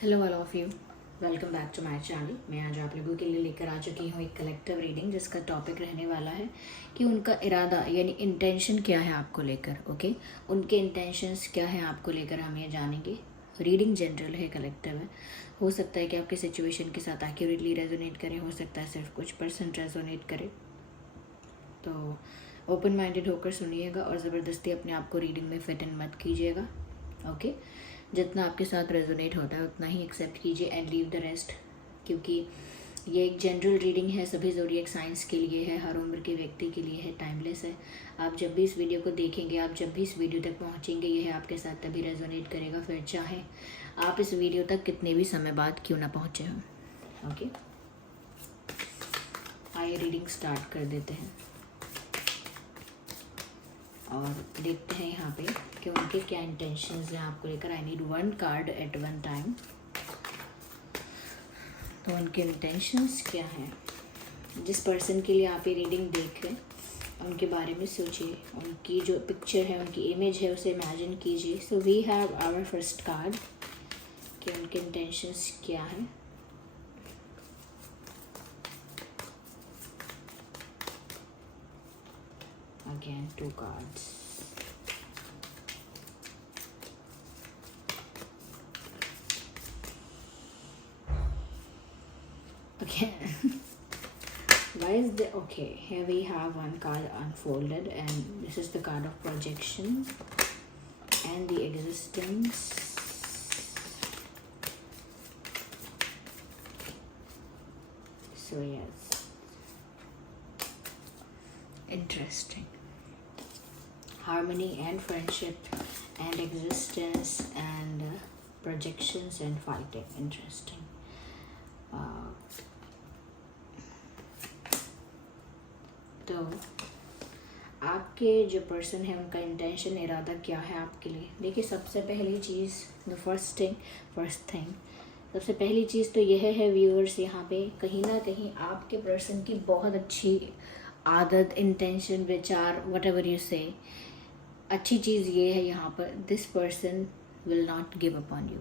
Hello all of you, welcome back to my channel. मैं आज आप लोगों के लिए लेकर आ चुकी हूँ एक कलेक्टिव रीडिंग जिसका टॉपिक रहने वाला है कि उनका इरादा यानी इंटेंशन क्या है आपको लेकर। ओके, उनके इंटेंशंस क्या हैं आपको लेकर, हम ये जानेंगे। रीडिंग जनरल है, कलेक्टिव है। हो सकता है कि आपकी सिचुएशन के साथ एक्यूरेटली रेजोनेट करे, हो सकता है सिर्फ कुछ परसेंट रेजोनेट करे। तो ओपन माइंडेड होकर सुनिएगा और ज़बरदस्ती अपने आप को रीडिंग में फिट इन मत कीजिएगा। ओके, जितना आपके साथ रेजोनेट होता है उतना ही एक्सेप्ट कीजिए एंड लीव द रेस्ट, क्योंकि ये एक जनरल रीडिंग है, सभी ज़ोडिएक साइंस के लिए है, हर उम्र के व्यक्ति के लिए है, टाइमलेस है। आप जब भी इस वीडियो को देखेंगे, आप जब भी इस वीडियो तक पहुंचेंगे, यह आपके साथ तभी रेजोनेट करेगा, फिर चाहे आप इस वीडियो तक कितने भी समय बाद क्यों ना पहुँचे हों। ओके, आइए रीडिंग स्टार्ट कर देते हैं और देखते हैं यहाँ पे कि उनके क्या इंटेंशंस हैं आपको लेकर। I need one card at one time. तो उनके इंटेंशंस क्या हैं, जिस पर्सन के लिए आप ये रीडिंग देख रहे हैं उनके बारे में सोचिए, उनकी जो पिक्चर है, उनकी इमेज है, उसे इमेजिन कीजिए। So we have our first card कि उनके इंटेंशंस क्या हैं। Again two cards. Again. Why is the okay? Here we have one card unfolded, and this is the card of projection and the existence. So yes, interesting. Harmony and friendship and existence and projections and fighting. Interesting. तो आपके जो person है उनका intention, इरादा क्या है आपके लिए। देखिए, सबसे पहली चीज़, द फर्स्ट थिंग सबसे पहली चीज़ तो यह है व्यूअर्स, यहाँ पे कहीं ना कहीं आपके पर्सन की बहुत अच्छी आदत, इंटेंशन, विचार, वट एवर यू से, अच्छी चीज़ ये है यहाँ पर, this person will not give up on you.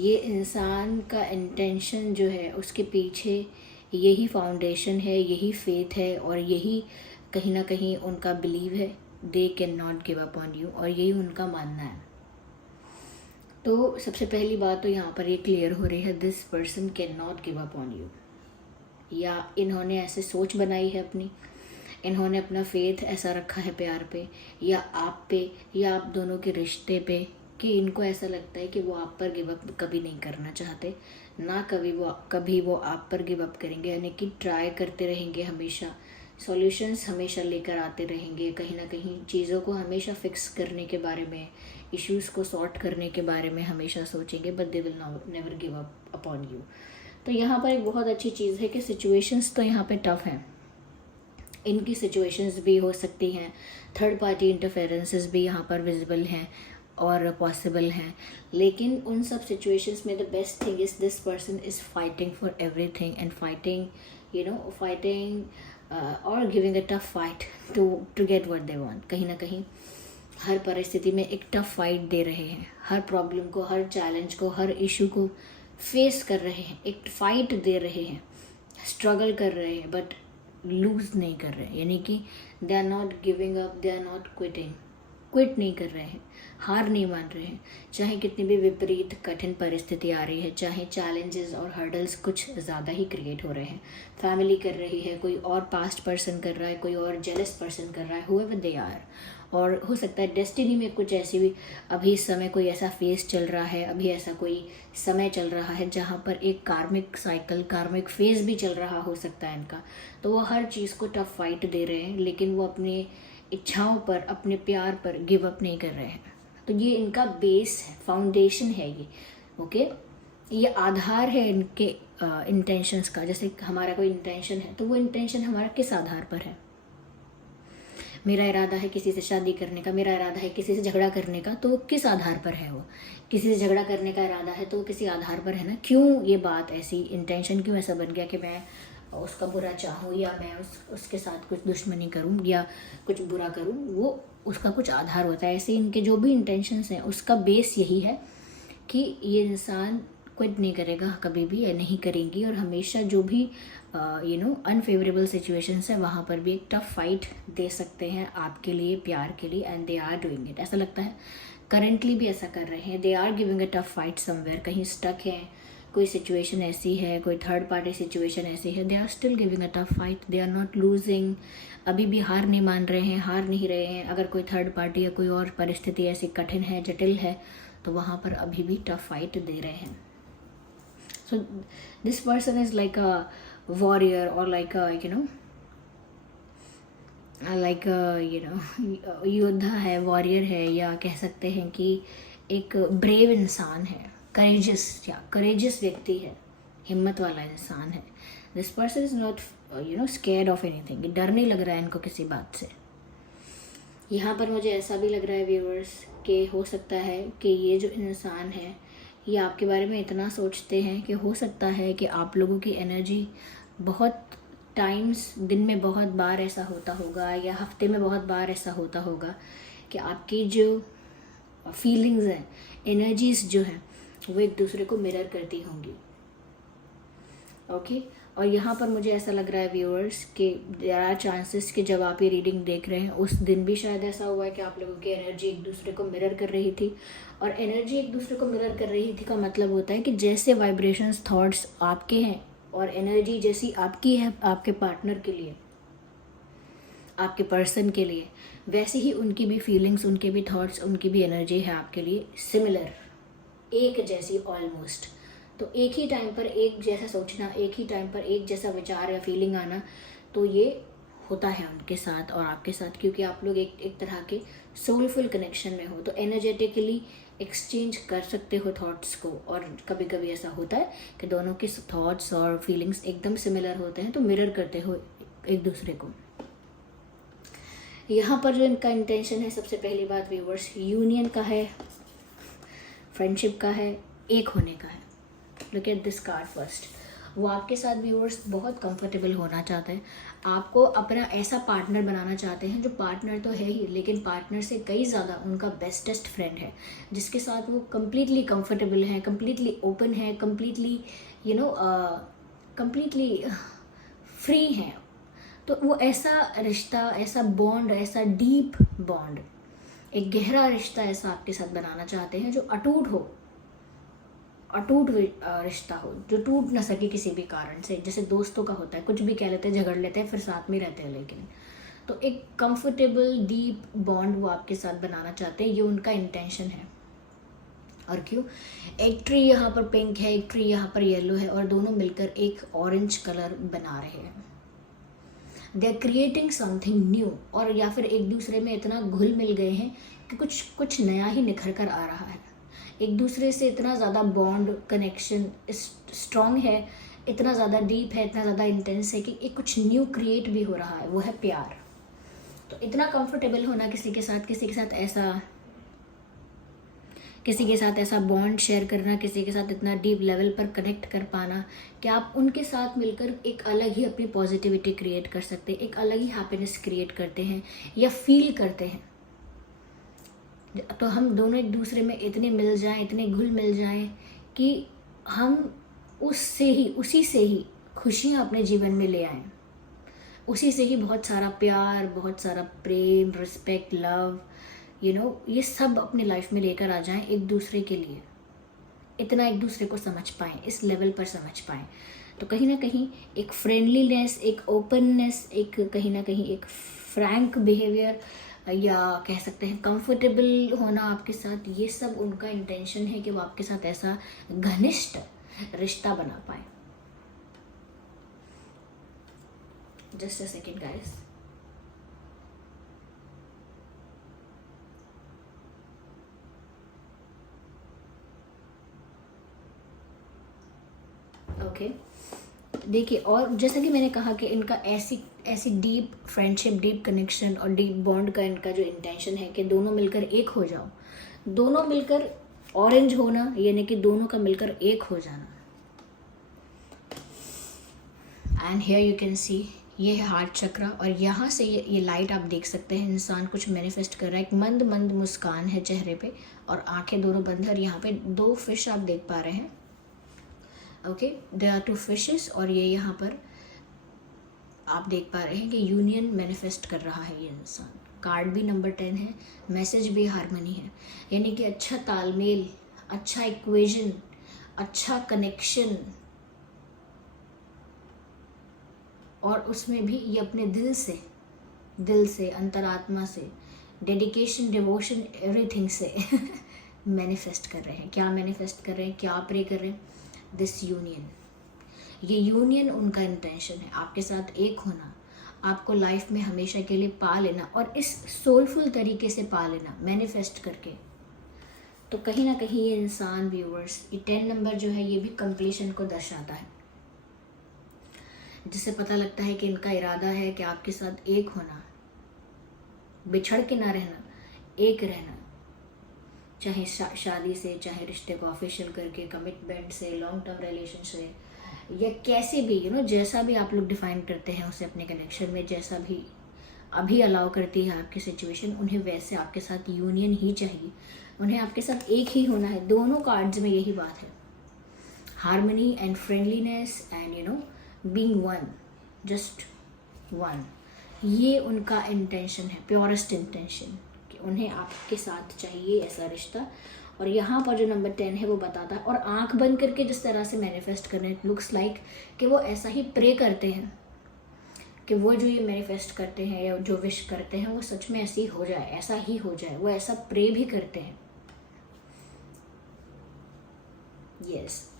ये इंसान का इंटेंशन जो है उसके पीछे यही फाउंडेशन है, यही फेथ है और यही कहीं ना कहीं उनका बिलीव है, they can not give up on you, और यही उनका मानना है। तो सबसे पहली बात तो यहाँ पर ये क्लियर हो रही है, this person can not give up on you. या इन्होंने ऐसे सोच बनाई है अपनी, इन्होंने अपना फेथ ऐसा रखा है प्यार पे या आप पे या आप दोनों के रिश्ते पे, कि इनको ऐसा लगता है कि वो आप पर गिव अप कभी नहीं करना चाहते, ना कभी वो आप पर गिव अप करेंगे। यानी कि ट्राई करते रहेंगे, हमेशा सॉल्यूशंस हमेशा लेकर आते रहेंगे, कहीं ना कहीं चीज़ों को हमेशा फिक्स करने के बारे में, इश्यूज़ को सॉर्ट करने के बारे में हमेशा सोचेंगे, but they will never give up upon you. तो यहाँ पर एक बहुत अच्छी चीज़ है कि सिचुएशंस तो यहाँ पे टफ हैं, इनकी सिचुएशंस भी हो सकती हैं, थर्ड पार्टी इंटरफेरेंसेस भी यहाँ पर विजिबल हैं और पॉसिबल हैं, लेकिन उन सब सिचुएशंस में the best thing is this person is fighting for everything and fighting और giving a tough fight to get what they want. कहीं ना कहीं हर परिस्थिति में एक टफ फाइट दे रहे हैं, हर प्रॉब्लम को, हर चैलेंज को, हर इशू को फेस कर रहे हैं, एक फाइट दे रहे हैं, स्ट्रगल कर रहे हैं, बट लूज़ नहीं कर रहे हैं। यानी कि they are not giving up, they are not quit नहीं कर रहे हैं, हार नहीं मान रहे हैं, चाहे कितनी भी विपरीत कठिन परिस्थिति आ रही है, चाहे चैलेंजेस और हर्डल्स कुछ ज़्यादा ही क्रिएट हो रहे हैं, फैमिली कर रही है, कोई और पास्ट पर्सन कर रहा है, कोई और जेलस पर्सन कर रहा है, हुएवर दे आर, और हो सकता है डेस्टिनी में कुछ ऐसी भी अभी इस समय कोई ऐसा फेस चल रहा है, अभी ऐसा कोई समय चल रहा है जहाँ पर एक कार्मिक साइकिल, कार्मिक फेज भी चल रहा हो सकता है इनका। तो वो हर चीज़ को टफ फाइट दे रहे हैं, लेकिन वो अपनी इच्छाओं पर, अपने प्यार पर गिव अप नहीं कर रहे हैं। तो ये इनका बेस है, फाउंडेशन है ये। ओके, ये आधार है इनके इंटेंशंस का। जैसे हमारा कोई इंटेंशन है तो वो इंटेंशन हमारा किस आधार पर है। मेरा इरादा है किसी से शादी करने का, मेरा इरादा है किसी से झगड़ा करने का, तो किस आधार पर है वो। किसी से झगड़ा करने का इरादा है तो किसी आधार पर है ना। क्यों ये बात ऐसी, इंटेंशन क्यों ऐसा बन गया कि मैं उसका बुरा चाहूँ या मैं उसके साथ कुछ दुश्मनी करूँ या कुछ बुरा करूँ, वो उसका कुछ आधार होता है। ऐसे इनके जो भी इंटेंशंस हैं उसका बेस यही है कि ये इंसान क्विट नहीं करेगा कभी भी, या नहीं करेंगी, और हमेशा जो भी अनफेवरेबल सिचुएशंस है वहाँ पर भी एक टफ फाइट दे सकते हैं आपके लिए, प्यार के लिए, and they are doing it. ऐसा लगता है करेंटली भी ऐसा कर रहे हैं। They are giving a tough fight somewhere, कहीं स्टक है, कोई सिचुएशन ऐसी है, कोई थर्ड पार्टी सिचुएशन ऐसी है, they are still giving a tough fight, they are not losing. अभी भी हार नहीं मान रहे हैं, हार नहीं रहे हैं। अगर कोई थर्ड पार्टी या कोई और परिस्थिति ऐसी कठिन है, जटिल है, तो वहाँ पर अभी भी टफ फाइट दे रहे हैं। So this person is like a warrior, और लाइक योद्धा है, वॉरियर है, या कह सकते हैं कि एक ब्रेव इंसान है, करेजियस व्यक्ति है, हिम्मत वाला इंसान है। This person is not scared of anything, डर नहीं लग रहा है इनको किसी बात से। यहाँ पर मुझे ऐसा भी लग रहा है व्यूअर्स कि हो सकता है कि ये जो इंसान है ये आपके बारे में इतना सोचते हैं कि हो सकता है कि आप लोगों की एनर्जी बहुत टाइम्स, दिन में बहुत बार ऐसा होता होगा, या हफ्ते में बहुत बार ऐसा होता होगा कि आपकी जो फीलिंग्स हैं, एनर्जीज जो हैं, वो एक दूसरे को मिरर करती होंगी। ओके और यहाँ पर मुझे ऐसा लग रहा है व्यूअर्स कि देयर आर चांसेस कि जब आप ये रीडिंग देख रहे हैं उस दिन भी शायद ऐसा हुआ है कि आप लोगों की एनर्जी एक दूसरे को मिरर कर रही थी। और एनर्जी एक दूसरे को मिरर कर रही थी का मतलब होता है कि जैसे वाइब्रेशंस, थॉट्स आपके हैं और एनर्जी जैसी आपकी है आपके पार्टनर के लिए, आपके पर्सन के लिए, वैसे ही उनकी भी फीलिंग्स, उनके भी थॉट्स, उनकी भी एनर्जी है आपके लिए सिमिलर, एक जैसी ऑलमोस्ट। तो एक ही टाइम पर एक जैसा सोचना, एक ही टाइम पर एक जैसा विचार या फीलिंग आना, तो ये होता है उनके साथ और आपके साथ, क्योंकि आप लोग एक तरह के सोलफुल कनेक्शन में हो, तो एनर्जेटिकली एक्सचेंज कर सकते हो थॉट्स को। और कभी कभी ऐसा होता है कि दोनों के थॉट्स और फीलिंग्स एकदम सिमिलर होते हैं, तो मिरर करते हो एक दूसरे को। यहाँ पर जो इनका इंटेंशन है, सबसे पहली बात व्यूअर्स, यूनियन का है, फ्रेंडशिप का है, एक होने का है। Look at this card first. वो आपके साथ व्यूअर्स बहुत कंफर्टेबल होना चाहते हैं, आपको अपना ऐसा पार्टनर बनाना चाहते हैं जो पार्टनर तो है ही, लेकिन पार्टनर से कई ज़्यादा उनका बेस्टेस्ट फ्रेंड है, जिसके साथ वो कम्प्लीटली कंफर्टेबल हैं, कम्प्लीटली ओपन है, कम्प्लीटली कम्प्लीटली फ्री हैं। तो वो ऐसा रिश्ता, ऐसा बॉन्ड, ऐसा डीप बॉन्ड, एक गहरा रिश्ता ऐसा आपके साथ बनाना चाहते हैं जो अटूट हो, अटूट रिश्ता हो, जो टूट ना सके किसी भी कारण से। जैसे दोस्तों का होता है, कुछ भी कह लेते हैं, झगड़ लेते हैं, फिर साथ में रहते हैं, लेकिन तो एक कंफर्टेबल डीप बॉन्ड वो आपके साथ बनाना चाहते हैं, ये उनका इंटेंशन है। और क्यों, एक ट्री यहाँ पर पिंक है, एक ट्री यहाँ पर येलो है, और दोनों मिलकर एक ऑरेंज कलर बना रहे हैं। They are creating something new, और या फिर एक दूसरे में इतना घुल मिल गए हैं कि कुछ नया ही निखर कर आ रहा है। एक दूसरे से इतना ज़्यादा बॉन्ड, कनेक्शन स्ट्रॉन्ग है, इतना ज़्यादा डीप है, इतना ज़्यादा इंटेंस है कि एक कुछ न्यू क्रिएट भी हो रहा है, वो है प्यार। तो इतना कंफर्टेबल होना किसी के साथ ऐसा बॉन्ड शेयर करना, किसी के साथ इतना डीप लेवल पर कनेक्ट कर पाना कि आप उनके साथ मिलकर एक अलग ही अपनी पॉजिटिविटी क्रिएट कर सकते हैं, एक अलग ही हैप्पीनेस क्रिएट करते हैं या फील करते हैं। तो हम दोनों एक दूसरे में इतने मिल जाएं, इतने घुल मिल जाएं कि हम उसी से ही खुशियाँ अपने जीवन में ले आएं, उसी से ही बहुत सारा प्यार, बहुत सारा प्रेम, रिस्पेक्ट, लव, ये सब अपने लाइफ में लेकर आ जाएं एक दूसरे के लिए, इतना एक दूसरे को समझ पाएं, इस लेवल पर समझ पाएं। तो कहीं ना कहीं एक फ्रेंडलीनेस, एक ओपननेस, एक कहीं ना कहीं एक फ्रैंक बिहेवियर, या कह सकते हैं कंफर्टेबल होना आपके साथ, ये सब उनका इंटेंशन है कि वो आपके साथ ऐसा घनिष्ठ रिश्ता बना पाए। Just a second guys. Okay देखिए, और जैसा कि मैंने कहा कि इनका ऐसी डीप फ्रेंडशिप, डीप कनेक्शन और डीप बॉन्ड का इनका जो इंटेंशन है कि दोनों मिलकर एक हो जाओ, दोनों मिलकर ऑरेंज होना, यानी कि दोनों का मिलकर एक हो जाना। And here you can see ये है हार्ट चक्रा, और यहाँ से ये लाइट आप देख सकते हैं, इंसान कुछ मैनिफेस्ट कर रहा है। एक मंद मंद मुस्कान है चेहरे पे, और आंखें दोनों बंद है, और यहाँ पे 2 फिश आप देख पा रहे हैं। ओके, देयर आर 2 फिशेस, और ये यहाँ पर आप देख पा रहे हैं कि यूनियन मैनिफेस्ट कर रहा है ये इंसान। कार्ड भी नंबर 10 है, मैसेज भी हारमनी है, यानी कि अच्छा तालमेल, अच्छा इक्वेशन, अच्छा कनेक्शन, और उसमें भी ये अपने दिल से अंतरात्मा से, डेडिकेशन, डिवोशन, एवरीथिंग से मैनिफेस्ट कर रहे हैं। क्या मैनिफेस्ट कर रहे हैं, क्या प्रे कर रहे हैं? दिस यूनियन, ये यूनियन उनका इंटेंशन है, आपके साथ एक होना, आपको लाइफ में हमेशा के लिए पा लेना, और इस सोलफुल तरीके से पा लेना मैनिफेस्ट करके। तो कहीं ना कहीं ये इंसान, व्यूअर्स, ये 10 नंबर जो है ये भी कंप्लीशन को दर्शाता है, जिससे पता लगता है कि इनका इरादा है कि आपके साथ एक होना, बिछड़ के ना रहना, एक रहना, चाहे शादी से, चाहे रिश्ते को ऑफिशियल करके, कमिटमेंट से, लॉन्ग टर्म रिलेशन से, या कैसे भी जैसा भी आप लोग डिफाइन करते हैं उसे अपने कनेक्शन में, जैसा भी अभी अलाउ करती है आपकी सिचुएशन, उन्हें वैसे आपके साथ यूनियन ही चाहिए, उन्हें आपके साथ एक ही होना है। दोनों कार्ड्स में यही बात है, harmony and friendliness and being one, just one. ये उनका इंटेंशन है, प्योरेस्ट इंटेंशन, कि उन्हें आपके साथ चाहिए ऐसा रिश्ता। और यहाँ पर जो नंबर 10 है वो बताता है, और आंख बंद करके जिस तरह से मैनिफेस्ट करने, इट लुक्स लाइक कि वो ऐसा ही प्रे करते हैं कि वो जो ये मैनिफेस्ट करते हैं या जो विश करते हैं वो सच में ऐसी हो जाए, ऐसा ही हो जाए, वो ऐसा प्रे भी करते हैं। यस,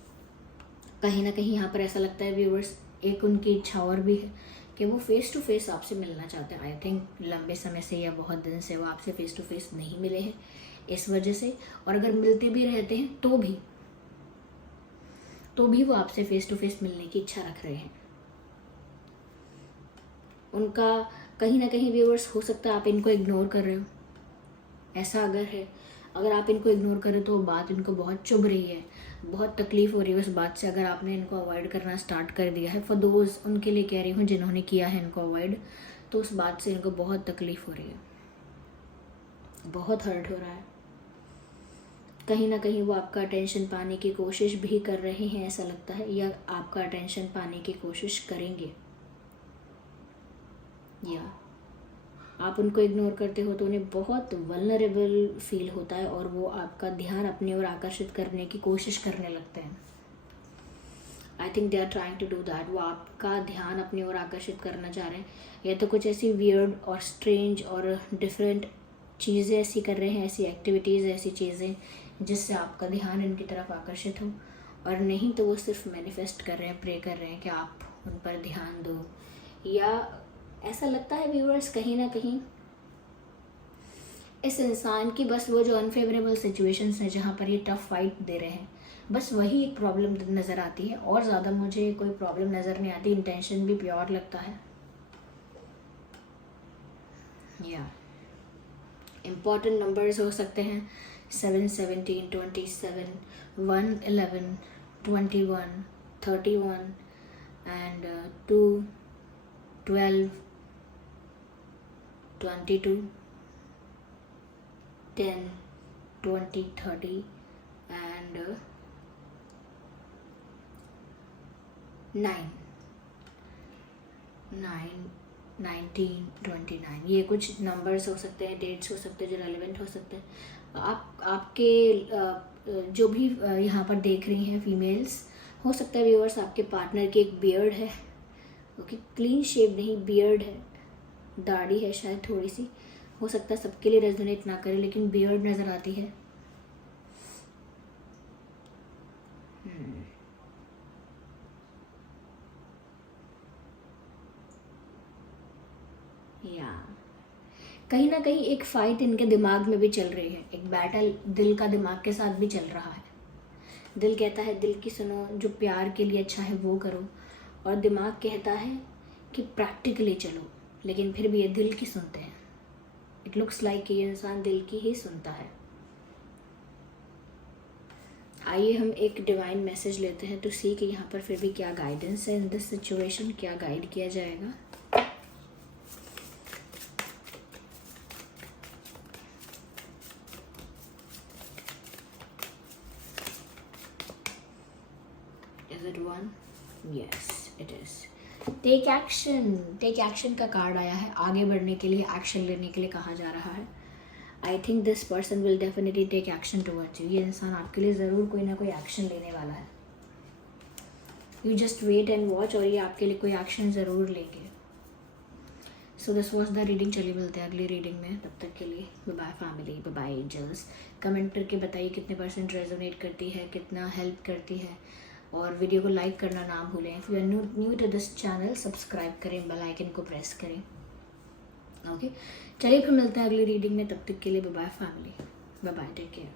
कहीं ना कहीं यहाँ पर ऐसा लगता है व्यूअर्स, एक उनकी इच्छा और भी है कि वो फेस टू फेस आपसे मिलना चाहते हैं। आई थिंक लंबे समय से या बहुत दिन से वो आपसे फेस टू फेस नहीं मिले हैं इस वजह से, और अगर मिलते भी रहते हैं तो भी वो आपसे फेस टू फेस मिलने की इच्छा रख रहे हैं। उनका कहीं ना कहीं व्यूअर्स, हो सकता है आप इनको इग्नोर कर रहे हो, ऐसा अगर आप इनको इग्नोर करें तो बात इनको बहुत चुभ रही है, बहुत तकलीफ हो रही है उस बात से, अगर आपने इनको अवॉइड करना स्टार्ट कर दिया है। फॉर दोज, उनके लिए कह रही हूँ जिन्होंने किया है इनको अवॉइड, तो उस बात से इनको बहुत तकलीफ हो रही है, बहुत हर्ट हो रहा है। कहीं ना कहीं वो आपका अटेंशन पाने की कोशिश भी कर रहे हैं ऐसा लगता है, या आपका अटेंशन पाने की कोशिश करेंगे, या आप उनको इग्नोर करते हो तो उन्हें बहुत वल्नरेबल फील होता है, और वो आपका ध्यान अपनी ओर आकर्षित करने की कोशिश करने लगते हैं। I think they are trying to do that, वो आपका ध्यान अपनी ओर आकर्षित करना चाह रहे हैं, या तो कुछ ऐसी वियर्ड और स्ट्रेंज और डिफरेंट चीज़ें ऐसी कर रहे हैं, ऐसी एक्टिविटीज़, ऐसी चीज़ें जिससे आपका ध्यान इनकी तरफ आकर्षित हो, और नहीं तो वो सिर्फ मैनिफेस्ट कर रहे हैं, प्रे कर रहे हैं कि आप उन पर ध्यान दो। या ऐसा लगता है व्यूअर्स, कहीं ना कहीं इस इंसान की बस वो जो अनफेवरेबल सिचुएशंस हैं जहाँ पर ये टफ फाइट दे रहे हैं, बस वही एक प्रॉब्लम नज़र आती है, और ज़्यादा मुझे कोई प्रॉब्लम नज़र नहीं आती। इंटेंशन भी प्योर लगता है। या इम्पॉर्टेंट नंबर्स हो सकते हैं 7, 17, 27, 1, 11, 21, 31 एंड 2, 12, 22, 10, 20, 30 एंड 9, 19, 29। ये कुछ नंबर्स हो सकते हैं, डेट्स हो सकते हैं जो रेलिवेंट हो सकते हैं। आपके जो भी यहाँ पर देख रही हैं फीमेल्स, हो सकता है व्यूअर्स आपके पार्टनर की एक बियर्ड है, ओके, क्लीन शेव नहीं, बियर्ड है, दाढ़ी है शायद थोड़ी सी, हो सकता है सबके लिए रेजोनेट ना करे, लेकिन बियर्ड नज़र आती है। या कहीं ना कहीं एक फाइट इनके दिमाग में भी चल रही है, एक बैटल दिल का दिमाग के साथ भी चल रहा है। दिल कहता है दिल की सुनो, जो प्यार के लिए अच्छा है वो करो, और दिमाग कहता है कि प्रैक्टिकली चलो, लेकिन फिर भी ये दिल की सुनते हैं। इट लुक्स लाइक ये इंसान दिल की ही सुनता है। आइए हम एक डिवाइन मैसेज लेते हैं टू सी कि यहाँ पर फिर भी क्या गाइडेंस है इन दिस सिचुएशन, क्या गाइड किया जाएगा। Is it 1? Yes it is. Take action, take action का कार्ड आया है। आगे बढ़ने के लिए, एक्शन लेने के लिए कहा जा रहा है। I think this person will definitely take action towards you. ये इंसान आपके लिए ज़रूर कोई ना कोई एक्शन लेने वाला है। You just wait and watch, और ये आपके लिए कोई एक्शन ज़रूर लेंगे। So this was the reading. चलिए मिलते हैं अगली रीडिंग में, तब तक के लिए bye bye family, bye bye angels. Comment करके बताइए कितने परसेंट रेजोनेट करती है, कितना हेल्प करती है, और वीडियो को लाइक करना ना भूलें। If you are new to this channel, subscribe करें, बेल आइकन को प्रेस करें। ओके चलिए फिर मिलते हैं अगली रीडिंग में, तब तक के लिए bye bye family, bye bye, take care.